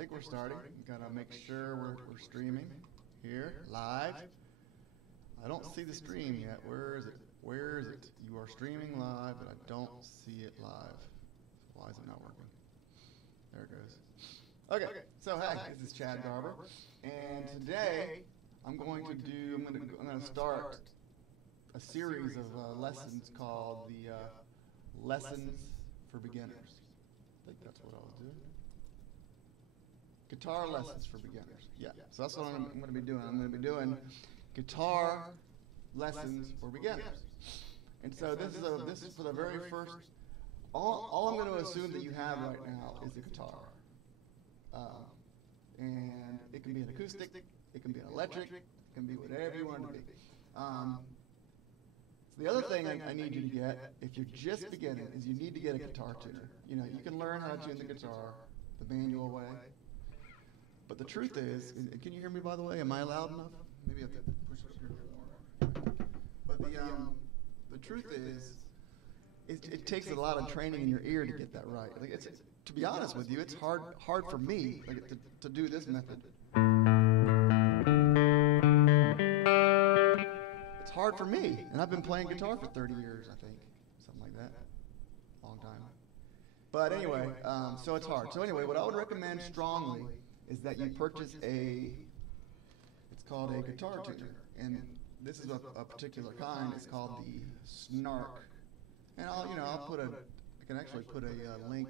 think we're starting. Gotta make sure we're streaming here live. I don't see the stream yet. Where is it? Where is it? You are streaming live, but I don't see it live. Why is it not working? There it goes. Okay, so hey, this is Chad Garber, and today I'm going to start a series of lessons called the Lessons for Beginners. I think that's what I was doing. Guitar lessons for beginners. Yeah, so that's what I'm going to be doing. I'm going to be doing guitar lessons for beginners. And so this is for the very first. All I'm going to assume that you have right now is a guitar, and it can be an acoustic, it can be an electric, it can be whatever you want it to be. So the other thing I need you to get, if you're just beginning, is you need to get a guitar tuner. You know, you can learn how to tune the guitar the manual way. But the truth is, can you hear me by the way? Am I loud enough? Maybe I have to push it here a little more. But the truth is, it takes a lot of training in your ear to get that right. Like to be honest with you, it's hard for me to do this method. It's hard for me, and I've been playing guitar for 30 years, I think, something like that, long time. But anyway, so it's hard. So anyway, what I would recommend strongly is that you purchase it's called a guitar tuner, and this is a particular kind. It's called the Snark, and I can actually put a link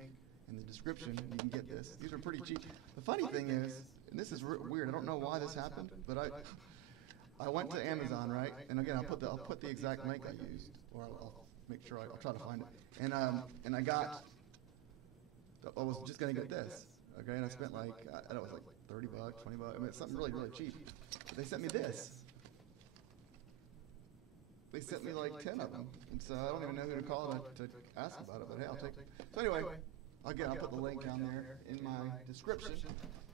in the description. You can get this. These are pretty cheap. The funny thing is, and this is weird. I don't know why this happened, but I went to Amazon, right? And again, I'll put the exact link I used, or I'll make sure I'll try to find it. And I was just gonna get this. Okay, and I spent like, I don't know, it was like $30, $20. I mean, it's something really, really cheap. But they sent me this. They sent me like 10 of them. And so I don't even know who to call to ask about it, but hey, I'll take it. So anyway, again, I'll put the link down there in my description.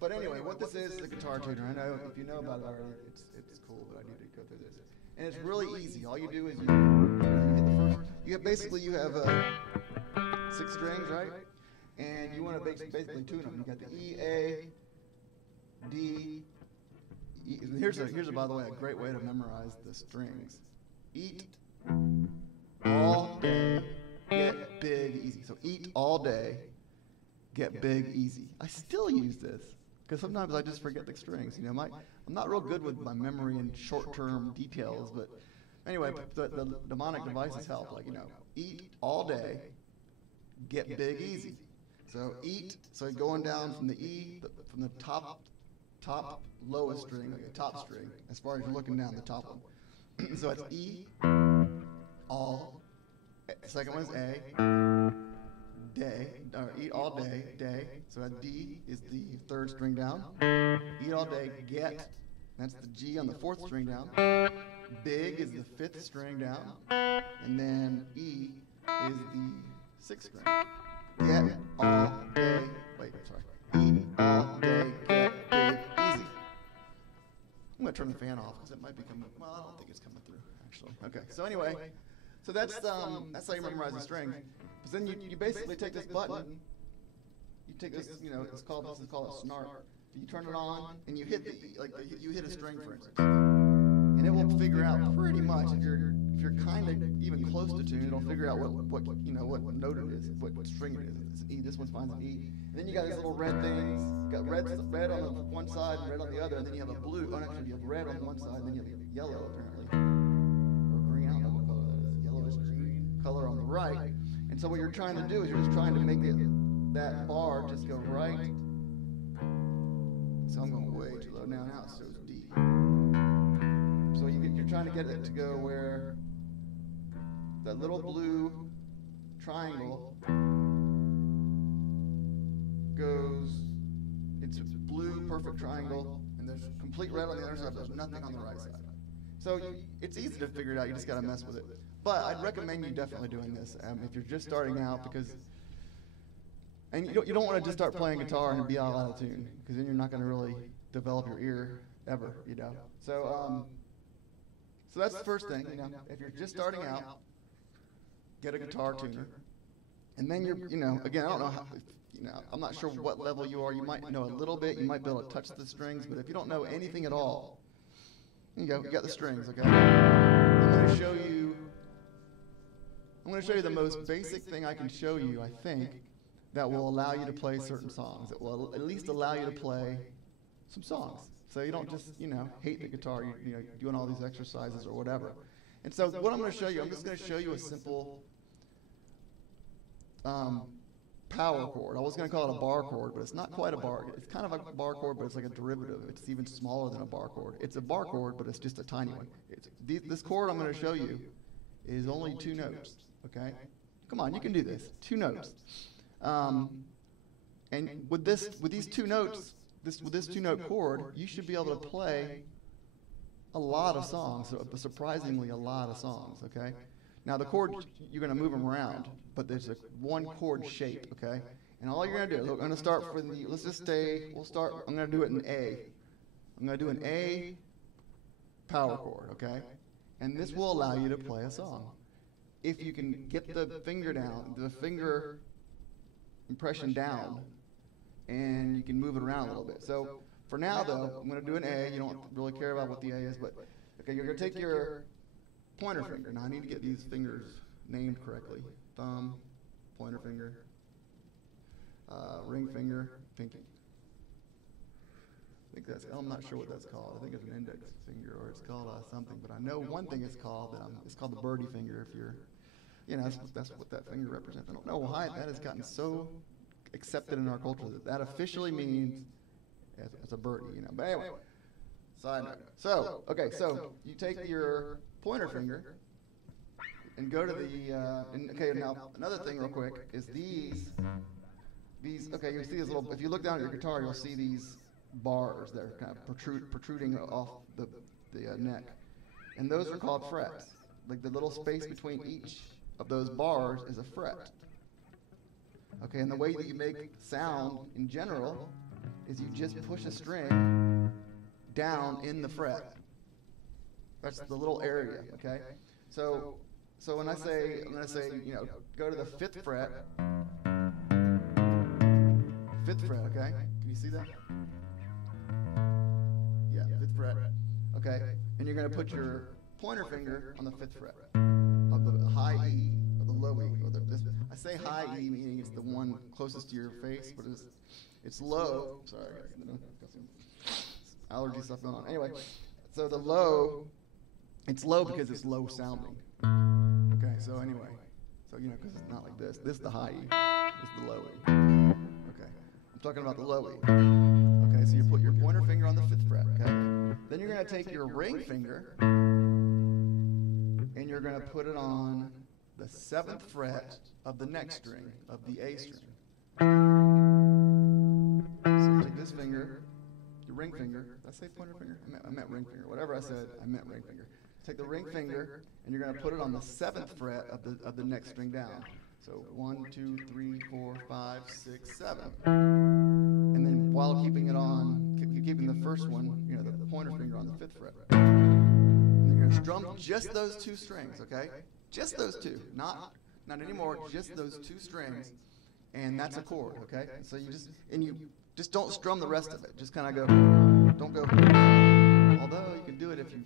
But anyway, what this is a guitar tuner. I know if you know about it already, it's cool, but I need to go through this. And it's really easy. All you do is you hit the first, you have 6 strings, right? And you want to basically tune them. You got the E, A, D. E. Here's by the way, a great way to memorize the strings. Eat all day, get big, easy. So eat all day, get big, easy. I still use this because sometimes I just forget the strings. You know, I'm not real good with my memory and short-term details, but anyway, the mnemonic devices help. Like, eat all day, get big, easy. So eat, so going down from the E, from the top lowest string, like the top string, as far as you're looking down the top one. So it's E, all, second one is A, day, or eat all day, day. So a D is the 3rd string down. Eat all day, get, that's the G on the 4th string down. Big is the 5th string down. And then E is the 6th string. Get all day, eat all day, get big, easy. I'm going to turn the fan off because it might be coming, well, I don't think it's coming through, actually. Okay, so anyway, so that's how you memorize the string. But then you basically take this button, you take this, this is called a snark. You turn it on, and you hit you hit a string, for instance. And it will figure out pretty much, if you're kind of even close to tune, it'll figure out what note it is, what string it is. It's an E. This one finds an E. And then you got these little red things. You got red on the one side and red on the other, and then you have a blue. Oh, actually, you have red on one side, and then you have yellow apparently, or green. I don't know what color that is. Yellowish green color on the right. And so what you're trying to do is you're just trying to make that bar just go right. So I'm going way too low now. Now it shows D. So you're trying to get it to go where that little blue triangle goes, it's a blue perfect triangle, and there's complete red on the other side, there's nothing on the right side. So it's easy to figure it out, you just got to mess with it. But I'd recommend you definitely doing this if you're just starting out, because, and you don't want to just start playing guitar and be all out of tune, because then you're not going to really develop your ear ever, So, so that's the first thing, if you're just starting out, get a guitar tuner. And then again, I don't know how, you know, I'm not sure what level you are. You might know a little bit. You might be able to touch the strings, but if you don't know anything at all, you go. You got the strings, okay? I'm going to show you the most basic thing I can show you, I think, that will allow you to play certain songs. That will at least allow you to play some songs. So you don't just, you know, hate the guitar, you know, doing all these exercises or whatever. And so what I'm going to show you, I'm just going to show you a simple power chord. I was going to call it a bar chord, but it's not quite a bar. It's kind of a bar chord, but it's like a derivative. It's even smaller than a bar chord. It's a bar chord, but it's just a tiny one. This chord I'm going to show you is only 2 notes, okay? Come on, you can do this. 2 notes. And with these 2 notes, with this 2-note chord, you should be able to play a lot of songs, surprisingly a lot of songs, okay? Now the chord, you're going to move them around, but there's a 1 chord shape, okay? And all you're going to do, I'm going to start for the, let's just stay, I'm going to do it in A. I'm going to do an A power chord, okay? And this will allow you to play a song. If you can get the finger down, the finger impression down, and you can move it around a little bit. So for now, though, I'm going to do an A. You don't really care about what the A is, but okay, you're going to take your pointer finger. Now I need to get these fingers named correctly. Thumb, pointer finger, ring finger, pinky. I think that's, I'm not sure what that's called. I think it's an index finger or it's called something, but I know one thing it's called, it's called the birdie finger if you're, you know, that's what that finger represents. I don't know why that has gotten so accepted in our culture that officially means it's a birdie, you know. But anyway, side note. So, okay, so you take your pointer finger and go to the, okay, now another thing real quick is these, okay, you see these little, if you look down at your guitar, you'll see these bars that are kind of protruding off the neck. And those are called frets. Like the little space between each of those bars is a fret. Okay, and the way that you make sound in general is you just push a string down in the fret. That's the little area, okay? So when I'm gonna say, you know, go to the 5th fret. 5th fret, okay? Can you see that? Yeah, 5th fret. Okay, and you're gonna put your pointer finger on the 5th fret of the high E, or the low E, or I say high E meaning it's the one closest to your face, but it's low. Sorry, got some allergy stuff going on. Anyway, so the low, it's low because it's low sounding. Okay, so anyway, so you know, because it's not like this. This is the high E, this is the low E. Okay, I'm talking about the low E. Okay, so you put your pointer finger on the 5th fret, okay? Then you're going to take your ring finger and you're going to put it on the 7th fret of the next string, of the A string. So take this finger, your ring finger. Did I say pointer finger? I meant ring finger. Whatever I said, I meant ring finger. Take the ring finger and you're going to put it on the 7th fret of the next string down. So 1, 2, 3, 4, 5, 6, 7. And then while keeping it on, keeping the first one, you know, the pointer finger on the 5th fret. And you're going to strum just those 2 strings, okay? Just those 2, not anymore, just those 2 strings, and that's a chord, okay? So you just don't strum the rest of it. Just kind of go, don't go. Although you can do it if you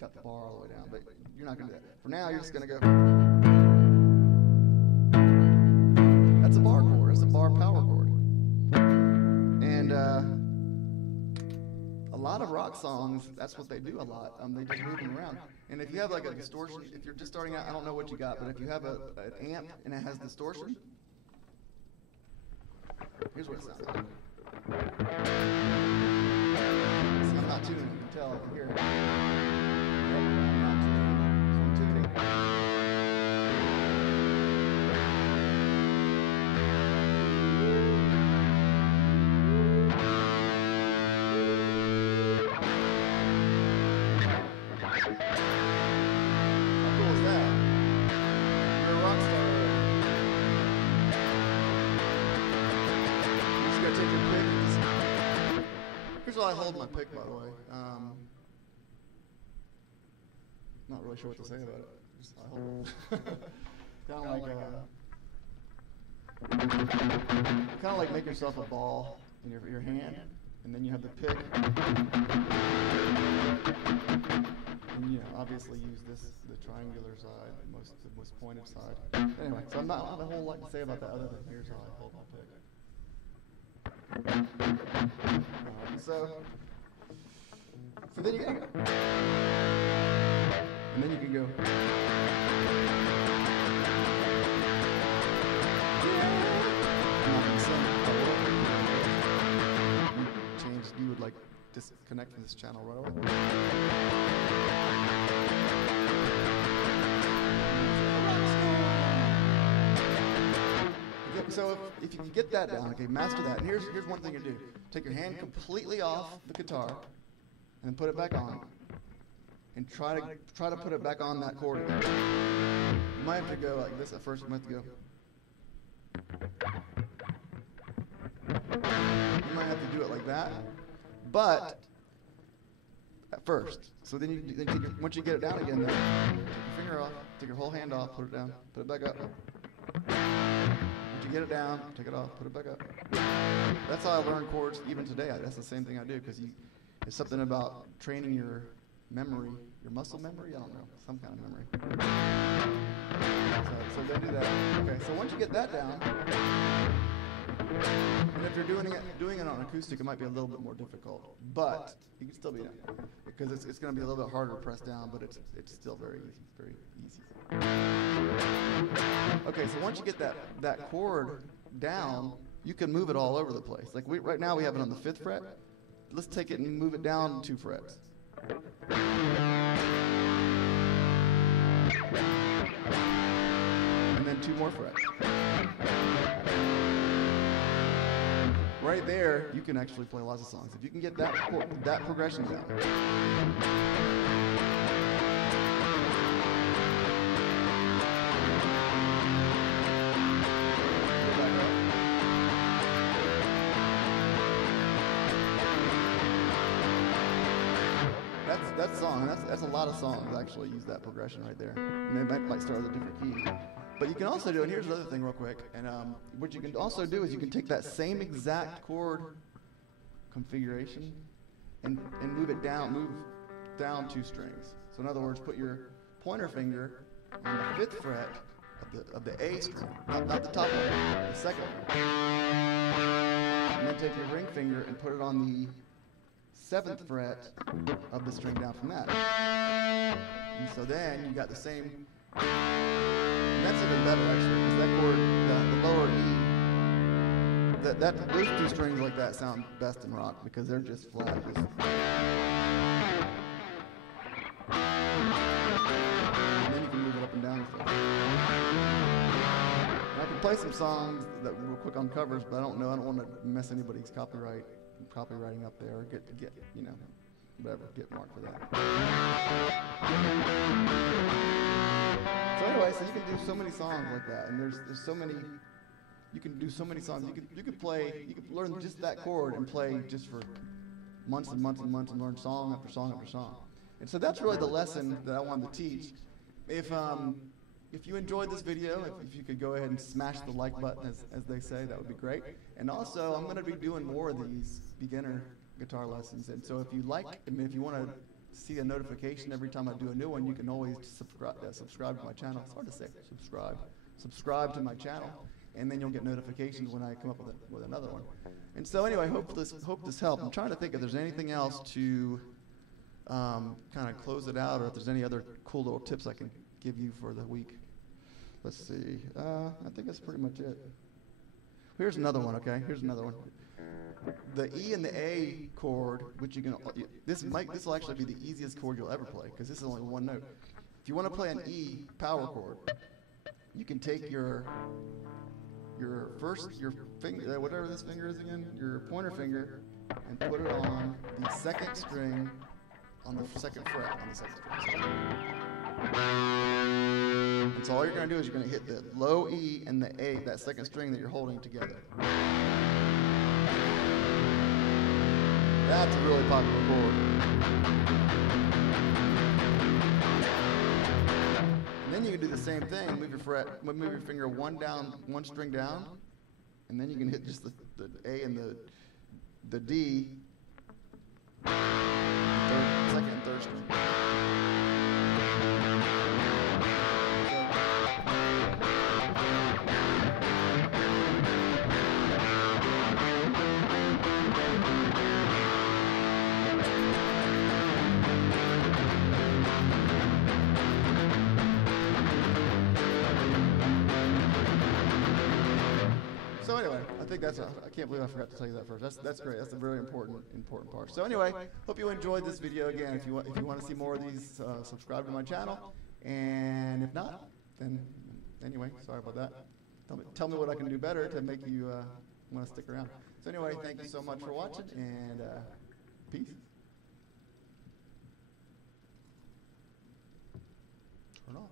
got the bar all the way down, but you're not going to do that. For now, you're just going to go. That's a bar chord. That's a bar power chord. And a lot of rock songs, that's what they do a lot. They just move them around. And if you have like a distortion, if you're just starting out, I don't know what you got, but if you have an amp and it has distortion, here's what it sounds like. See, I'm not tuning, you can tell, I can hear it. Yep, I'm not tuning. So I'm tuning. Here's how I hold my pick, by the way. Not really sure what to say about it. Just, I hold it. Kind of like Kind of like make yourself a ball in your hand, and then you have the pick. And you know, obviously use the triangular side, the most pointed side. Anyway, so I don't have a whole lot to say about that other than here's how I hold my pick. So then you can go. And then you can go. You would like disconnect from this channel right away. So if you can get that down, okay, master that. And here's one thing to do: take your hand completely off the guitar, and then put it back on, and try to put it back on that chord again. You might have to go like this at first. You might have to go. You might have to do it like that. But at first, so then once you get it down again, then take your finger off, take your whole hand off, put it down, put it back up. Once you get it down, take it off, put it back up. That's how I learn chords even today. That's the same thing I do because it's something about training your memory, your muscle memory. I don't know, some kind of memory. So then do that. Okay, so once you get that down. And if you're doing it on acoustic, it might be a little bit more difficult, but you can still be done because it's going to be a little bit harder to press down, but it's still very easy. Okay, so once you get that chord down, you can move it all over the place. Like right now we have it on the 5th fret. Let's take it and move it down 2 frets. And then 2 more frets. Right there, you can actually play lots of songs. If you can get that progression down. That's song. That's a lot of songs actually use that progression right there. And they might start with a different key. But you can also do, and here's another thing real quick, and what you can also do is you can take that same exact chord configuration and move down 2 strings. So in other words, put your pointer finger on the 5th fret of the A string, not the top one, the 2nd one. And then take your ring finger and put it on the 7th fret of the string down from that. And so then you got the same. And that's even better actually, because that chord, the lower E, those 2 strings like that sound best in rock because they're just flat. And then you can move it up and down and stuff. And I can play some songs that real quick on covers, but I don't want to mess anybody's copywriting up there or get you know, whatever, get marked for that. So anyway, so you can do so many songs like that, and there's so many. You can do so many songs. You could learn just that chord and play just for months and months and months and learn song after song after song. And so that's really the lesson that I wanted to teach. If you enjoyed this video, if you could go ahead and smash the like button, as they say, that would be great. And also, I'm going to be doing more of these beginner guitar lessons. And so if you want to see a notification every time I do a new one, you can always subscribe to my channel. It's hard to say, subscribe to my channel, and then you'll get notifications when I come up with another one. And so anyway, hope this helped. I'm trying to think if there's anything else to kind of close it out, or if there's any other cool little tips I can give you for the week. Let's see. I think that's pretty much it. Here's another one. Okay, here's another one. The E and the A chord, which this will actually be the easiest chord you'll ever play because this is only one note. If you want to play an E power chord, you can take your finger, whatever this finger is again, your pointer finger, and put it on the 2nd string on the 2nd fret on the 2nd string. And so all you're going to do is you're going to hit the low E and the A, that 2nd string that you're holding together. That's a really popular chord. And then you can do the same thing. Move your finger one string down, and then you can hit just the A and the D, second and third string. So anyway, I think that's I can't believe I forgot to tell you that first. That's great. That's a very important part. So anyway, hope you enjoyed this video. Again, if you want to see more of these, subscribe to my channel. And if not, then anyway, sorry about that. Tell me what I can do better to make you want to stick around. So anyway, thank you so much for watching, and peace. Turn off.